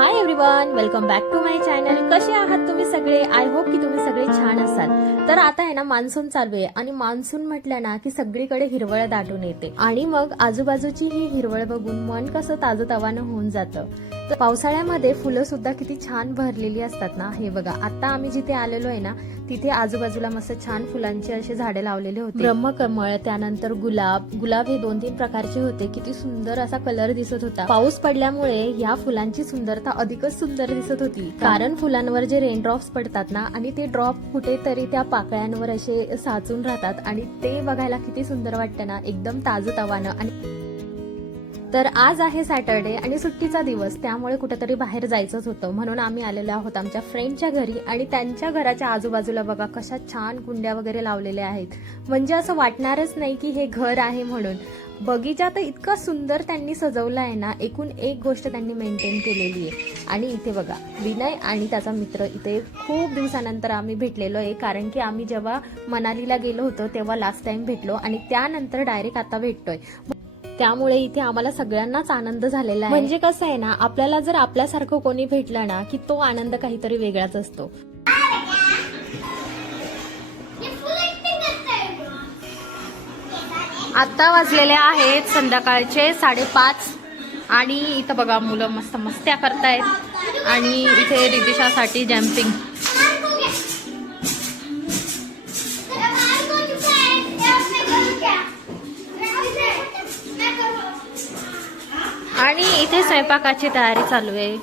High everyone, welcome back to my channel. कसे आहात तुम्ही सगळे? आय होप की तुम्ही सगळे छान असाल. तर आता आहे ना मान्सून चालू आहे आणि मान्सून म्हटलं ना की सगळीकडे हिरवळ दाटून येते आणि मग आजूबाजूची ही हिरवळ बघून मन कसं ताजंतवानं होऊन जातं. तर पावसाळ्यामध्ये फुलं सुद्धा किती छान भरलेली असतात ना. हे बघा, आता आम्ही जिथे आलेलो आहे ना तिथे आजूबाजूला मस्त छान फुलांची असे झाडे लावलेले होते. ब्रह्मकमळ, त्यानंतर गुलाब हे 2-3 प्रकारचे होते. किती सुंदर असा कलर दिसत होता. पाऊस पडल्यामुळे या फुलांची सुंदरता अधिकच सुंदर दिसत होती, कारण फुलांवर जे रेनड्रॉप्स पडतात ना आणि ते ड्रॉप कुठेतरी त्या पाकळ्यांवर असे साचून राहतात आणि ते बघायला किती सुंदर वाटतं ना, एकदम ताजंतवानं. आणि तर आज आहे सॅटर्डे आणि सुट्टीचा दिवस, त्यामुळे कुठेतरी बाहेर जायचंच होतं, म्हणून आम्ही आलेलो आहोत आमच्या फ्रेंडच्या घरी. आणि त्यांच्या घराच्या आजूबाजूला बघा कशा छान कुंड्या वगैरे लावलेल्या आहेत, म्हणजे असं वाटणारच नाही की हे घर आहे म्हणून. बगीचा तर इतका सुंदर त्यांनी सजवला आहे ना, एकूण एक गोष्ट त्यांनी मेंटेन केलेली आहे. आणि इथे बघा, विनय आणि त्याचा मित्र इथे खूप दिवसानंतर आम्ही भेटलेलो आहे, कारण की आम्ही जेव्हा मनालीला गेलो होतो तेव्हा लास्ट टाइम भेटलो आणि त्यानंतर डायरेक्ट आता भेटतोय. त्यामुळे इथे आम्हाला सगळ्यांनाच आनंद झालेला आहे. म्हणजे कसं आहे ना, आपल्याला जर आपल्यासारखं कोणी भेटलं ना की तो आनंद काहीतरी वेगळाच असतो. आता वाजलेले आहेत संध्याकाळचे 5:30 आणि इथं बघा मुलं मस्त मस्त्या करतायत आणि इथे रिदिशासाठी जम्पिंग. आणि इथे स्वयंपाकाची तयारी चालू आहे.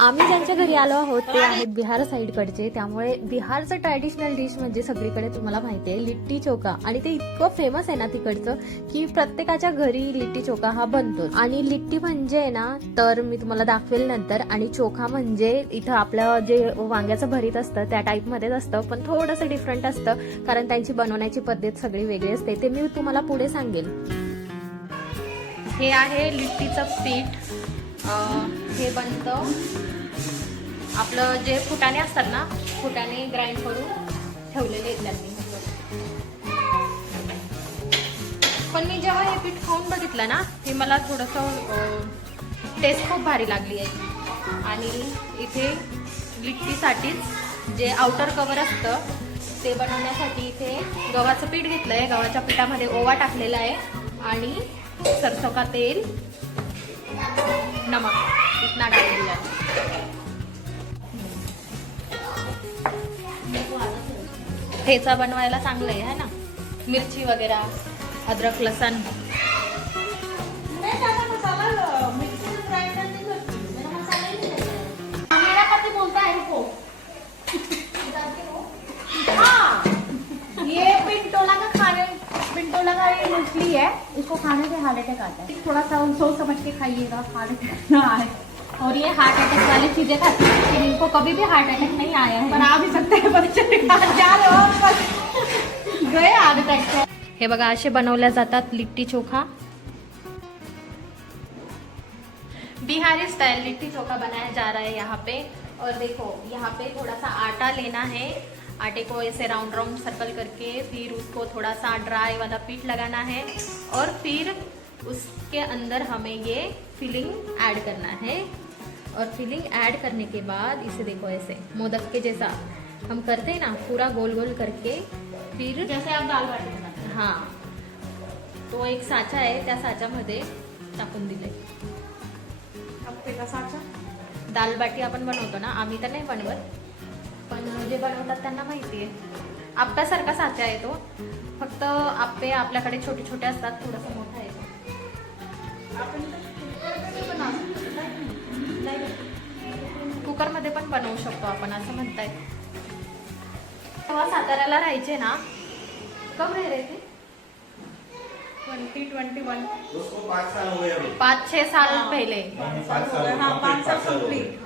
आम्ही ज्यांच्या घरी आलो आहोत ते आहेत बिहार साईडकडचे, त्यामुळे बिहारचं ट्रॅडिशनल डिश म्हणजे सगळीकडे तुम्हाला माहिती आहे लिट्टी चोखा. आणि ते इतकं फेमस आहे ना तिकडचं की प्रत्येकाच्या घरी लिट्टी चोखा हा बनतो. आणि लिट्टी म्हणजे ना, तर मी तुम्हाला दाखवेल नंतर. आणि चोखा म्हणजे इथं आपलं जे वांग्याचं भरीत असतं त्या टाईप मध्येच असतं, पण थोडंसं डिफरंट असतं कारण त्यांची बनवण्याची पद्धत सगळी वेगळी असते. ते मी तुम्हाला पुढे सांगेल. हे आहे लिट्टीचं पीठ. हे बनतं आपलं जे फुटाणे असतात ना, फुटाणे ग्राइंड करून ठेवलेले आहेत त्यांनी. पण मी जेव्हा हे पीठ खाऊन बघितलं ना, हे मला थोडंसं टेस्ट खूप भारी लागली आहे. आणि इथे लिट्टीसाठीच जे आउटर कवर असतं ते बनवण्यासाठी इथे गव्हाचं पीठ घेतलं आहे. गव्हाच्या पिठामध्ये ओवा टाकलेला आहे आणि सरसों का तेल, नमक इतना डालेला आहे. ठेचा बनवायला चांगलं आहे ना, मिरची वगैरे, अदरक लहसुन. मेरा पति बोलता है इनको हाँ, ये पिंटोला का ये मछली है, इसको खाने से हार्ट अटैक आता है. थोड़ा सा सोच समझ के खाइएगा, हार्ट अटैक ना आए. और ये हार्ट अटैक वाली चीजें खाती हैं, लेकिन इनको कभी भी हार्ट अटैक नहीं आया है. पर आ भी सकते हैं बच्चे जा रहे हो गए हार्ट अटैक. हे बघा, असे बनवल्या जातात लिट्टी चोखा. बिहारी स्टाइल लिट्टी चोखा बनाया जा रहा है यहाँ पे. और देखो, यहाँ पे थोड़ा सा आटा लेना है. आटे को ऐसे राउंड राउंड सर्कल करके फिर उसको थोड़ा सा ड्राई वाला पीठ लगाना है और फिर उसके अंदर हमें ये फिलिंग ऐड करना है. और फिलिंग ऐड करने के बाद इसे देखो ऐसे मोदक के जैसा हम करते हैं ना, पूरा गोल गोल करके फिर जैसे आप दाल बाटी बनाते हैं. हाँ, तो एक साचा आहे, त्या साच्यामध्ये टाकून दिले. साचा दाल बाटी आपण बनवतो ना, आम्ही तर नाही बनवत, पण जे बनवतात त्यांना माहिती आहे. आप्प्यासारखा साचा आहे तो, फक्त आप्पे आपल्याकडे छोटे छोटे असतात, थोडासा मोठा आहे तो. कुकरमध्ये पण बनवू शकतो आपण, असं म्हणताय. तेव्हा साताऱ्याला राहायचे ना, कब रह रहे थे? 2021 उसको 5 साल हो गए अभी. 5-6 साल पहले. हाँ 5 साल कंप्लीट.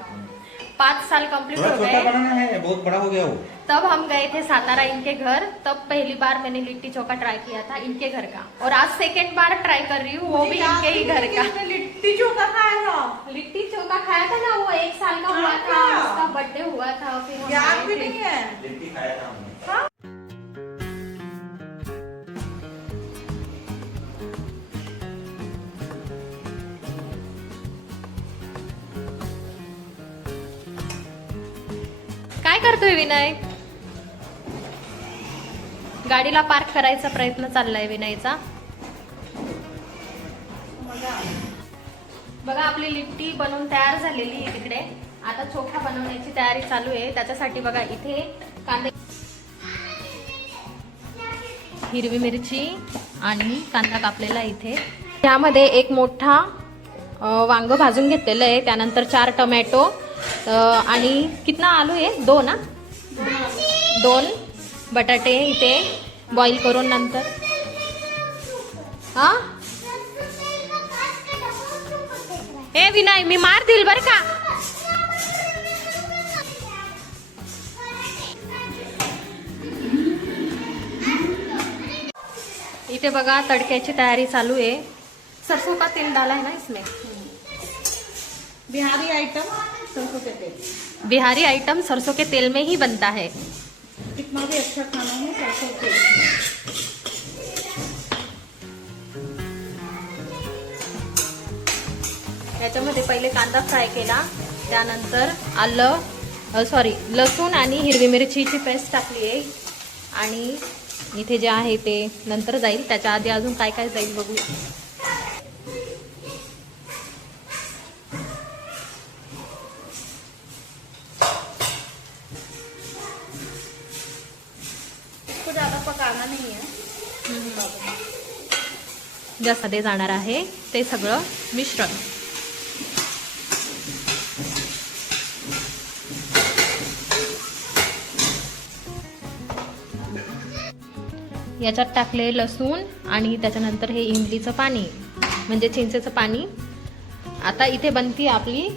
5 साल कंप्लीट थोड़ा हो छोटा गए. बनाना है, बहुत बड़ा हो गया वो. तब हम गए थे सातारा इनके घर, तब पहली बार मैंने लिट्टी चोखा ट्राई किया था इनके घर का, और आज सेकेंड बार ट्राई कर रही हूँ, वो भी इनके ही घर का. लिट्टी चोखा खाया था. लिट्टी चोखा खाया था ना, वो 1 साल का हुआ था, उसका बर्थडे हुआ था, फिर हम याद गए भी थे. नहीं है. लिट्टी खाया था हमने. काय करतोय विनय? गाडीला पार्क करायचा प्रयत्न चाललाय विनयचा. बघा आपली लिट्टी बनवून तयार झालेली आहे तिकडे. आता चोखा बनवण्याची तयारी चालू आहे. त्याच्यासाठी बघा इथे कांदे, हिरवी मिरची आणि कांदा कापलेला इथे. त्यामध्ये एक मोठा वांग भाजून घेतलेलं आहे. त्यानंतर 4 टोमॅटो आणि कितना आलू आहे? 2 ना, 2 बटाटे इथे बॉईल करून नंतर हा ए विनय मी मार देईल बर का. इथे बघा तडक्याची तयारी चालू है. सरसों का तेल डाला है ना इसमें. बिहारी आइटम सरसों के तेल, बिहारी आइटम सरसों के तेल में ही बनता है. कितना भी अच्छा खाना है सरसों के तेल. याच्यामध्ये पहिले कांदा फ्राय केला, त्यानंतर लसूण आणि हिरवी मिरचीची पेस्ट टाकली आहे. आणि इथे जे आहे ते नंतर जाईल. त्याच्या आधी अजून काय काय जाईल बघूया. इसको ज्यादा पकाना नहीं है. ज्यामध्ये जाणार आहे ते सगळं मिश्रण. याच्यात टाकले लसूण आणि त्याच्यानंतर हे इमलीचं पाणी म्हणजे चिंचेचं पाणी. आता इथे बनती आपली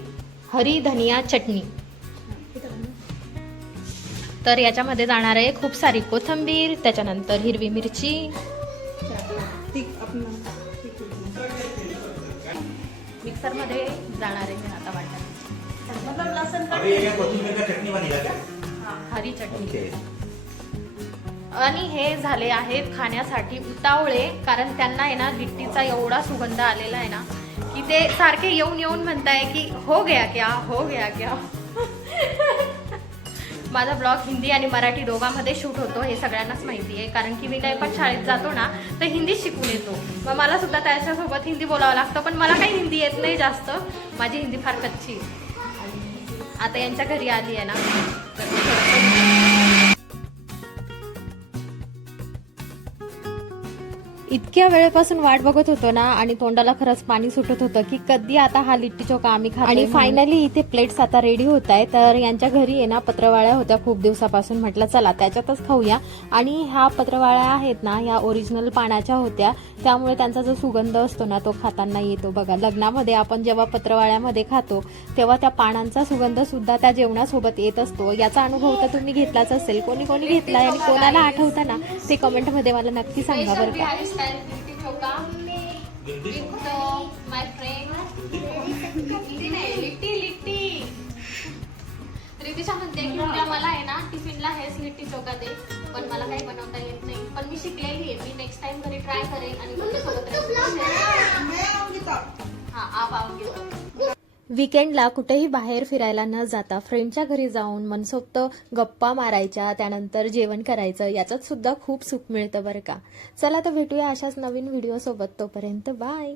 हरी धनिया चटणी. तर याच्यामध्ये जाणार आहे खूप सारी कोथिंबीर, त्याच्यानंतर हिरवी मिरची. मिक्सर मध्ये जाणार आहे आता वाटत. मतलब लहसुन का अभी ये कोथिंबीर का चटनी बनेगा क्या? हरी चटणी. ओके. आणि हे झाले आहेत खाण्यासाठी उतावळे, कारण त्यांना आहे ना लिट्टीचा एवढा सुगंध आलेला आहे ना की ते सारखे येऊन येऊन म्हणताय की हो गया क्या, हो गया क्या. माझा ब्लॉग हिंदी आणि मराठी दोघांमध्ये शूट होतो हे सगळ्यांनाच माहिती आहे, कारण की मी काही पण शाळेत जातो ना तर हिंदी शिकून येतो. मग मला सुद्धा त्याच्यासोबत हिंदी बोलावं लागतं, पण मला काही हिंदी येत नाही जास्त. माझी हिंदी फार कच्ची आहे. आणि आता यांच्या घरी आली आहे ना तर इतक्या वेळेपासून वाट बघत होतो ना आणि तोंडाला खरंच पाणी सुटत होतं की कधी आता हा लिट्टी चोखा आम्ही खातो. आणि फायनली इथे प्लेट्स आता रेडी होत आहे. तर यांच्या घरी आहे ना पत्रवाळ्या होत्या खूप दिवसापासून. म्हटलं चला त्याच्यातच खाऊया. आणि ह्या पत्रवाळ्या आहेत ना ह्या ओरिजिनल पानाच्या होत्या, त्यामुळे त्यांचा जो सुगंध असतो ना तो खाताना येतो. बघा लग्नामध्ये आपण जेव्हा पत्रवाळ्यामध्ये खातो तेव्हा त्या पानांचा सुगंध सुद्धा त्या जेवणासोबत येत असतो. याचा अनुभव तर तुम्ही घेतलाच असेल. कोणी कोणी घेतलाय आणि कोणाला आठवतं ना ते कमेंटमध्ये मला नक्की सांगा बरं का. Litti chokha with my friend litti. Ritisha म्हणते की उद्या मला आहे ना टिफिनला हेच लिट्टी चोखा दे, पण मला काही बनवता येत नाही. पण मी शिकलेली आहे. मी नेक्स्ट टाइम घरी ट्राय करेन आणि तुमच्यासोबत आप आओगे. वीकेंडला कुठेही बाहेर फिरायला न जाता फ्रेंडच्या घरी जाऊन मनसोक्त गप्पा मारायच्या, त्यानंतर जेवण करायचं, याच्यात सुद्धा खूप सुख मिळतं बरं का. चला तर भेटूया अशाच नवीन व्हिडिओ सोबत. तोपर्यंत बाय.